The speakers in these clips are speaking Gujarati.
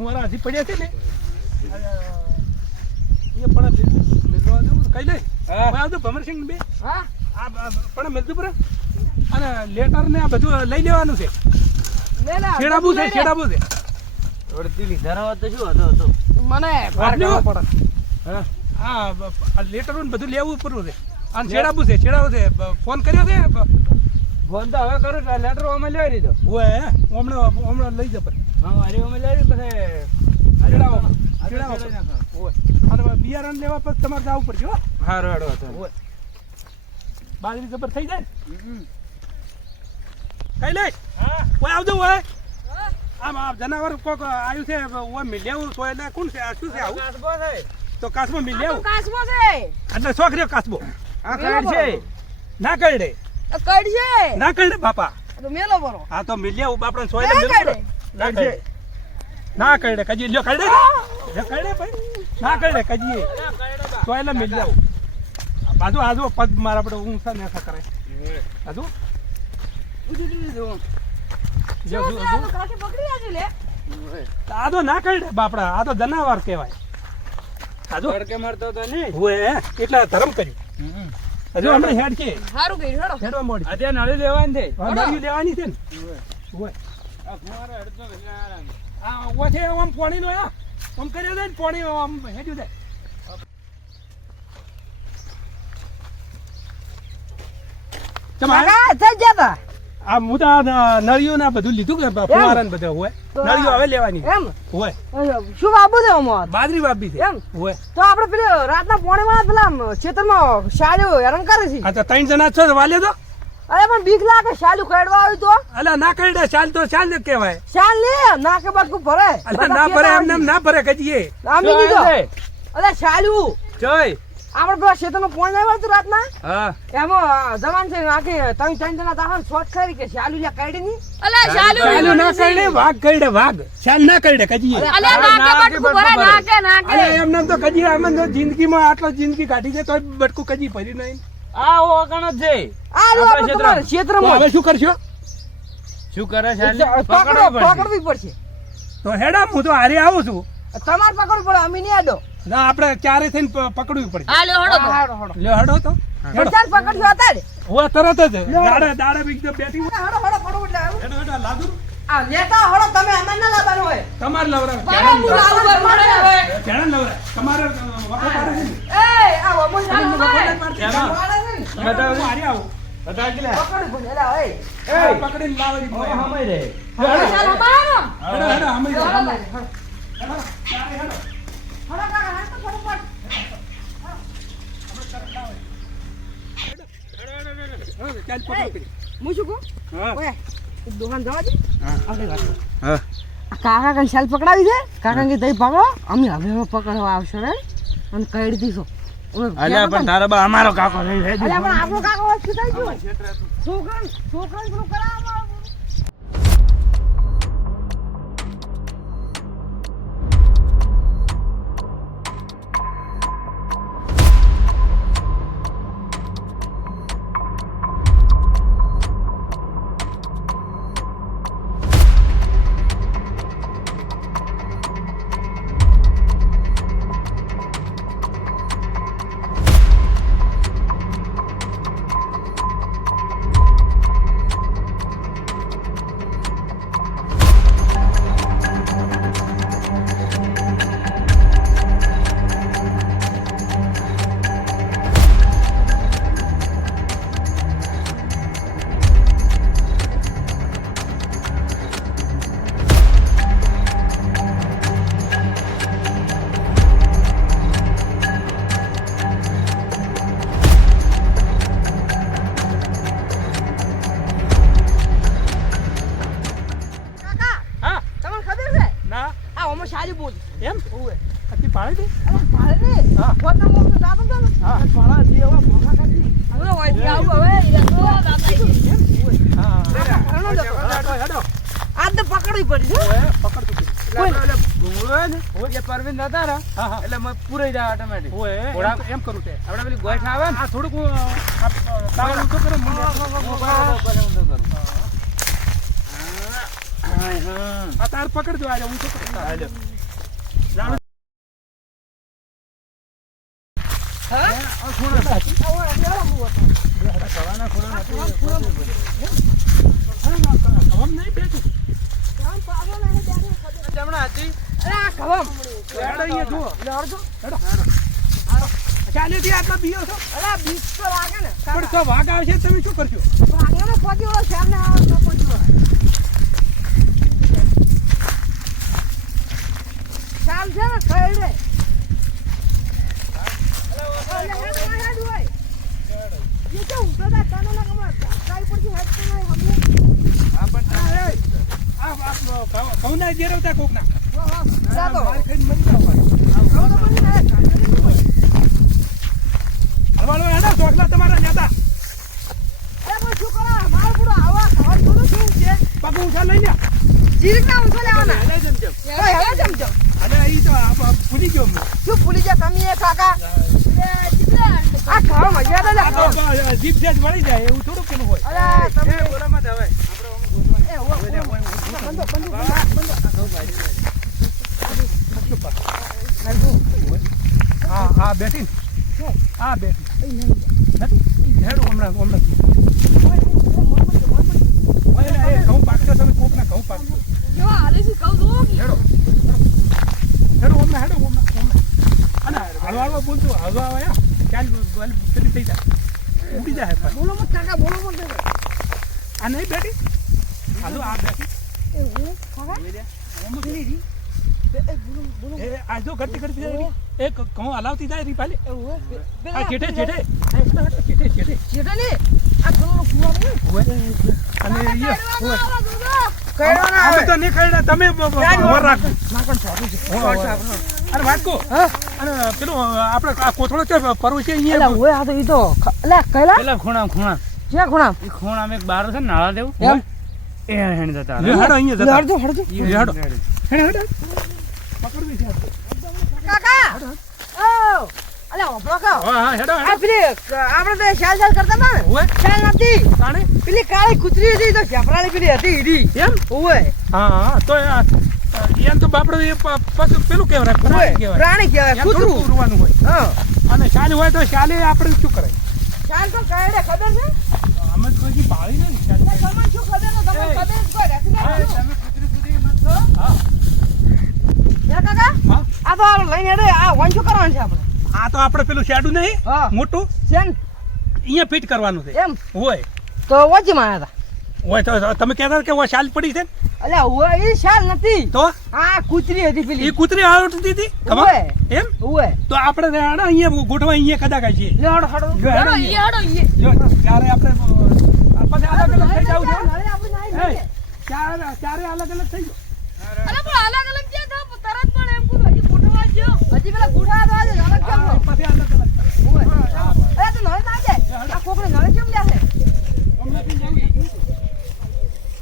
ફુવારા હજી પડ્યા છે ને એ પણ મિલવા દેવું કઈ લે આવતો ભમરસિંહ બે હા આ પણ મિલતું પર અને લેટર ને આ બધું લઈ લેવાનું છે છેડાબુ છે વળતી લીધા રહો તો શું હતો મને ભાર કરવો પડે હા લેટર ને બધું લેવું પડવું છે અને છેડાબુ છે ફોન કર્યો છે ફોન તો હવે કરું લેટર અમે લેવા દીધો ઓય હમણાં લઈ જા પર હા અરે અમે લેવી પછી છેડાવો ઓય અને બિયારણ લેવા પછી તમારે જવું પડશે હો હા રડો હતો ઓય બાજરી જબર થઈ જાય કઈ લે હા ઓય આવજો ઓય આમ આ જનાવર કોક આવ્યું છે ઓય મિલ્યાવું તો એટલે કોણ છે આ શું છે આવું કાસબો છે તો કાસબો મિલ્યાવું કાસબો છે એટલે શોખ રહ્યો કાસબો આ કાઢ છે ના કરડે કડ છે ના કરડે બાપા તો મેલો બરો હા તો મિલ્યાવું બાપડા સોય ના કરડે ના કરડે કજી લ્યો કરડે ભાઈ ના કરડે કજી સોય મિલ્યાવું બાજુ આજુ પગ મારા આપણે ઊંચા ને કરે આજુ આ તો ના કરડે બાપડા આ તો જનાવર કહેવાય આજુ તડકે મારતો તો ને હોય એટલે ધર્મ કર્યું હજુ હમણાં હેડ છે સારું કર્યું હેડો હેડવા મોડી અત્યારે નળી લેવાની છે નળી લેવાની છે ને હોય આ ફુવારો હડતો એટલે આરામ આ ઓછે આમ પાણી નો આમ કર્યો જાય ને પાણી આમ હેડ્યું જાય કાકા થઈ ગયા તા આ હું તો નળીઓ ના બધું લીધું કે ફુવારા ને બધું હોય નળીઓ હવે લેવાની એમ હોય શું બાબુ છે અમાર બાજરી વાપી છે એમ હોય તો આપણે પેલે રાતના પોણે માં પેલા ખેતરમાં શાલ્યો હેરાન કરે છે આ તો 3 જણા છો વાલે તો અરે પણ બીક લાગે શાલ્યું કડવા આવ્યું તો અલા ના કરડે ચાલ તો ચાલ ને કહેવાય શાલ લે નાકે બાજુ ભરે અલા ના ભરે એમને એમ ના ભરે કજીએ આમી લીધો અરે શાલ્યું જોઈ આપણે પેલા ખેતરમાં પોણે આવ્યો હતું રાતના હા એમાં જવાન છે નાખી 3 જણા તાહન શોટ કરી કે શાલ્યું લે કાઢી ની અલા શાલુ ચાલુ ના કરડે વાઘ કરડે વાઘ ચાલ ના કરડે કજીએ અલા નાકે બટકું ભરે નાકે અરે એમને તો કજી આમાં તો જિંદગીમાં આટલો જિંદગી કાઢી છે તો બટકું કજી ભરી નહીં આ ઓકણ જ છે આ લો આપણે તમારા તો ક્ષેત્રમાં હવે શું કરશો શું કરે છે પકડવી પડશે તો હેડા હું તો હારે આવું છું તમારે પકડવું પડે અમે નહીં આડો ના આપણે ક્યારે થઈને પકડવી પડશે આ લ્યો હડો તો. હાડો હાડો લ્યો હડો તો હેડો ચાલ પકડ્યો હતા ને હું તરત જ દાડે એકદમ બેઠી હોય. હાડો હાડો પડો એટલે આવું. હેડો હેડો લાદુ આ લેતા હડો તમે અમાર ના લાવવાનું હોય તમારે લવરાવ પાડો હું લાવું ઘર મળે હવે જાણે લવરાવ તમારે વખો પાડે છે ને એ આ વમો તમને ચાલો વખો ભાઈ નથી મારતી. એમાં. વાળા છે ને બતાવ. હું હારે આવું બતા કે લે પકડવું પડે એલા ઓય આ પકડીને લાવવાની ઓ હોય. હમાઈ રે ચાલ અમારો હેડો હેડો અમે હેડો હેડો ભાઈ. ચાલે હેડો હડો કાકા હાથ તો ફટાફટ ચાલ પકડ હું શું કહું હા ઓય દુકાન જવા દે આપણે વાત હા કાકા કઈ શાલ પકડાવી છે કાકા કે તઈ પકડો અમે હવે પકડવા આવશો રે અને કઈ દીધો અલ્યા પણ તારા બા અમારો કાકો નહીં હે અલ્યા પણ આપણો કાકો વચ્ચે થઈ ગયો છોકરા પેલું કરાવવામાં શાલી બોલ એમ ઓય આથી પાડે દે અરે ભારે ને હા. ફોટો મોકલો દાદા દાદા હા. ભાડા દે એવા મોખા કાઢી હવે ઓય થી આવું હવે ઈ તો દાદા હા ઘણો જતો હેડો હેડો આજ તો પકડવી પડી છે ઓય પકડ તું એટલે ભૂંગળો હે ને એ પરવીન નતા ને હા હા એટલે મત પૂરાઈ જાય ઓટોમેટિક ઓય થોડા- એમ કરું તે આપણે પેલી ગોઠ આવે ને આ થોડુંક તાવડ ઊંચો કરે મને બરાબર, બરાબર, બરાબર, બરાબર. આ તાર પકડજો આજે હું શું કરતા હાલ્યો જાણો હમ નહીં બેઠું જમણા હતી અરે આ કવમ હેડો અહીંયા જુઓ લડજો ચાલ્યો થી આટલા બીઓ છો અરે આ બીજ તો લાગે ને પણ તો વાઘ આવશે તમે શું કરશો વાગવાનો પગે ઓલો સામને આવે તો પહોંચ્યો ચાલ છે ને કઈડે કહું ના જેરવતા કોક ના જાતો. માર ખાઈને મરી જાવ ભાઈ. હલવાલો હેડો ચોકલા તમારા ન્યાતા પગ ઊંચા લઈ લ્યા હેડે જમજમ. અને ઈ તો ભૂલી ગયો મેં. આ તો જીભ છે જ વળી જાય એવું થોડું કેનું હોય બોલામાં ધવાય હા હા બેઠી ને હા બેઠી નથી હેડો હમણાં ઘઉં પાકશો તમે કોકના ઘઉં પાકશો હેડો હમણાં અને હલવાળવા બોલતું હલવા આવ્યા ચાલ પેલી થઈ જાય ઉડી જાય પાછી. આ નહીં બેઠી હાલો આ બેઠી એ આ જો ઘટતી ઘટતી જાય રહી. એ ઘઉં હલાવતી જાય રહી પાલી આ ચેઠે ચેઠે ચેઠે અને અમે તો નહીં ખાઈ તમે વર રાખો અને વાટકો અને પેલું આપણે આ કોથળો છે પરવું છે અહીંયા પેલા ખૂણા એ ખૂણામાં એક બારો છે ને નાળા દેવું એમ? એ હેણ જતા લે, હેડો અહીંયા જતા હેડો હેડો પકડવી છે હા હેડો આપણે તો શાલ કરતા હતા ને ઓય શાલ નથી તાણે પેલી કાળી કૂતરી હતી તો જફરાની પેલી હતી ઈડી એમ ઓય હા તો એમ તો બાપડો એ પાછું પેલું કહેવાય પ્રાણી કહેવાય પ્રાણી કહેવાય એમ કૂતરું થોડું ઉરવાનું હોય હા અને શાલ હોય તો શાલે આપણે શું કરે શાલ તો કાયડે ખબર છે અમે તો હજી ભાળી ને શાલ તમને શું ખબર છે તમને ખબર જ કોઈ રહેતી નથી. તમે કુતરી કુતરી મત છો હા હે કાકા હા આ તો લઈને હેડે આ વન શું કરવાનું છે આપણે આ તો આપણે પેલું શેડું નહીં હા મોટું છે ને અહીંયા ફિટ કરવાનું છે એમ હોય તો વચમાં આવ્યા હોય તો તમે કહેતા કે શાલ પડી છે ને? હતા અલ્યા ઓય એ શાલ નથી તો આ કૂતરી હતી એ પેલી કૂતરી આવડતી હતી ખબર ઓય. એમ ઓય તો આપણે હેડો અહીંયા ગોઠવા અહીંયા કદાચ છીએ લે હડો હડો જો હેડો અહીંયા. જો ત્યારે આપણે પછી અલગ અલગ થઈ જાવ છે એ ત્યારે અલગ અલગ થઈ ગયો હજી પેલા ગુઠા તો આજે અલગ કેમ હોય? પછી અલગ અલગ ઓય. અરે તો નળ ના જાય આ કોકને નળ કેમ લે છે હમણાં થી જવું છે.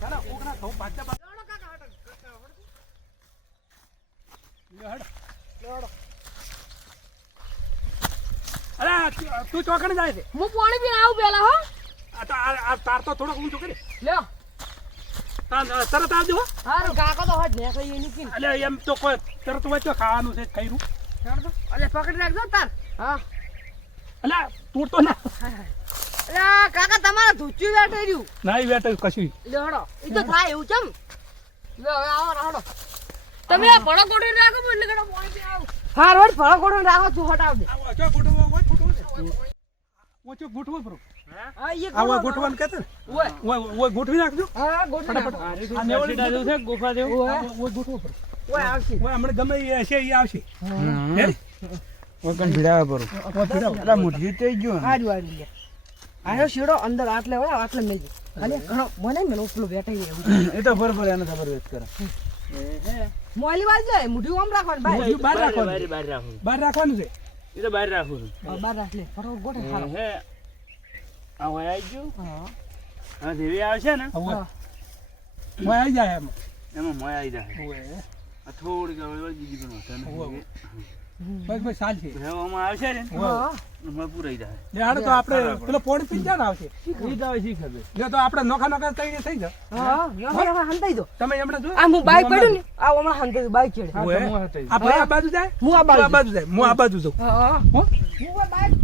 ચાલો, કોકના ઘઉં પાછા પાછા. લ્યો, હેડો. અરે તું ચોકડી જાય છે હું પાણી પીને આવું પેલા હો આ તાર તો થોડોક ઊંચો કરી લ્યો તરત આવજો હો. હારું કાકા તો હજ ને કઈ એની કીન એટલે એમ તો કોઈ તરત વચ્ચે ખાવાનું છે ખૈરું અલે પકડી રાખજો તાર હા એટલે તૂટતો ના અલે કાકા તમારા ધૂચ્યું બેઠે રહ્યું નહીં બેઠ કશું લે હડો ઈ તો થાય એવું ચમ લે હવે આવો રાડો તમે આ ભડો કોડી રાખો પણ એટલે ઘણો પાણી પીને આવું હા રોડ ફળો કોડો રાખો તું હટાવ દે ઓછો ગોઠવો ઓછો ગોઠવો બરો હા ઈ આવા ગોઠવાનું કહેતો ને ઓય ઓય ગોઠવી નાખજો હા ગોઠવી ફટાફટ નાખો. આ નેવળી સીધા જેવું છે ગુફા જેવું ઓય ઓય ગોઠવો બરો ઓય આવશે ઓય હમણાં ગમે એ હશે એ આવશે રેડી? ઓકન ભીડાવા પરું ઓય ભીડાવો. અલા મુઠી થઈ ગયો ને. હારું હારું લે આયો શીડો અંદર આટલે હોય આટલે મેલજો ખાલી ઘણો મને મેલો પેલો બેઠા એવું એ તો બરોબર એને ખબર વેચ કરે મોલી વાળ જાય મુઠી ઓમ રાખવાનું ભાઈ ઓય બહાર રાખવાનું બહાર રાખું બહાર રાખવાનું છે એ તો બહાર રાખું છું બાર રાખ લે ફટો ગોઠે ખાલો હે આ હોય આવી ગયું હા હવે દેવી આવશે ને ઓય હા. ઓય આવી જાય એમ એમાં મોય આવી જાય ઓય આ થોડીક હવે વળી બીજી પણ ઓય. હોતા બસ બસ સાલ છે હવામાં આવશે ને હા હમણાં પૂરાઈ જાય લે હાડો તો આપણે પેલો પોણી પી જાય ને આવશે ઈ તો હવે શી ખબર જો તો આપણે નોખા નોખા તઈને થઈ જાય હા હમણાં હંતાઈ દો તમે હમણાં જો આ હું બાઈક પડ્યું ને આ હમણાં હંતાઈ બાઈક ચડે ઓએ. આ ભાઈ આ બાજુ જાય હું આ તું આ બાજુ બાજુ જાય હું આ બાજુ જાઉં હા હો? હું આ બાઈક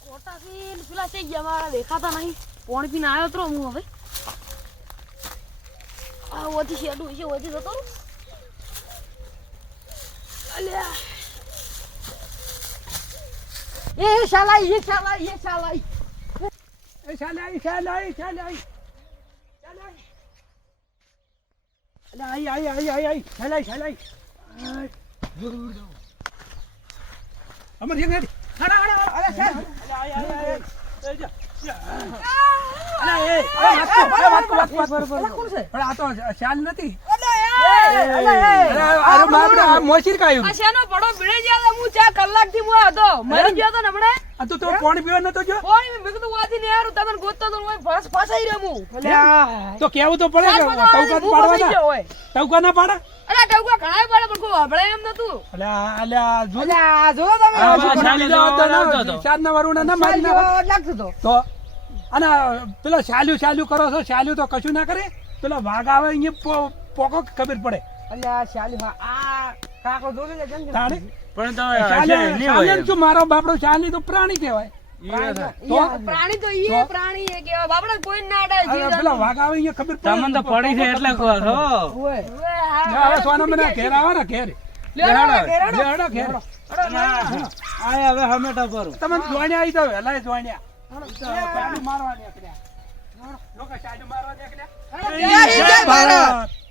કોટાથી પેલા છે ગયા મારા દેખાતા નહીં પાણી પીને આવ્યો તો હું હવે આ વધી શેડું છે વધી જતો રહું. અલ્યા એ શાલાઈ એ શાલાઈ એ શાલાઈ એ ચાલે આઈ ચાલે આઈ ચાલે આઈ ચાલે આઈ અલે આઈ આઈ આઈ આઈ આઈ ચાલે આઈ ચાલે આઈ અમર જે ગાડી હાડા હાડા અરે સર અલે આઈ આઈ આઈ એ જા અલે એ વાત કોણ છે પણ આ તો ચાલ નથી અલે અરે બાપરે આ મોશીર કાયું આ શેનો પડો ભીડે ગયા હતા હું 4 કલાકથી હું હતો મરી ગયો તો ને હમણે આ તો પાણી પીવા નતો જો પાણી મેં કીધું વાથી ને યાર તમને ગોતતો તો હું ફસ ફસાઈ રહ્યો હું અલ્યા તો કેવું તો પડે કે ટૌકા તો પાડવાના હોય ટૌકા ના પાડે અરે ટવકા ઘણા પડે પણ કોઈ હબળે એમ નતું અલ્યા જો અલ્યા જો તમે આ બસ ચાલી જવા દો. ચાંદના વરુણા ના મારી નાખો શાલ લાગતો તો તો અને પેલો શાલ્યું કરો છો શાલ્યું તો કશું ના કરે પેલો વાઘ આવે અહીંયા પોકો ખબર પડે અલ્યા શાલી આ કાકો જોવે છે જંગલ તાણે પણ તો શાલ્યા- નહીં હોય શાલ્યાને શું મારો બાપડો શાલી તો પ્રાણી કહેવાય તો પ્રાણી તો ઈ પ્રાણી એ કેવા બાપડા કોઈ ના અડાય અને જીવ પેલો વાઘ આવે અહીંયા ખબર પડે તમને તો પડી છે એટલે કહો છો ઓય હવે સોના મને ઘેર આવે ને ઘેર લેહાડો ઘેર આ હવે હમેટા પર તમે જોણ્યા આવી જાવ હલાય જોણ્યા શાલી મારવા નીકળ્યા લોકો શાલી મારવા નીકળ્યા જય ભારત.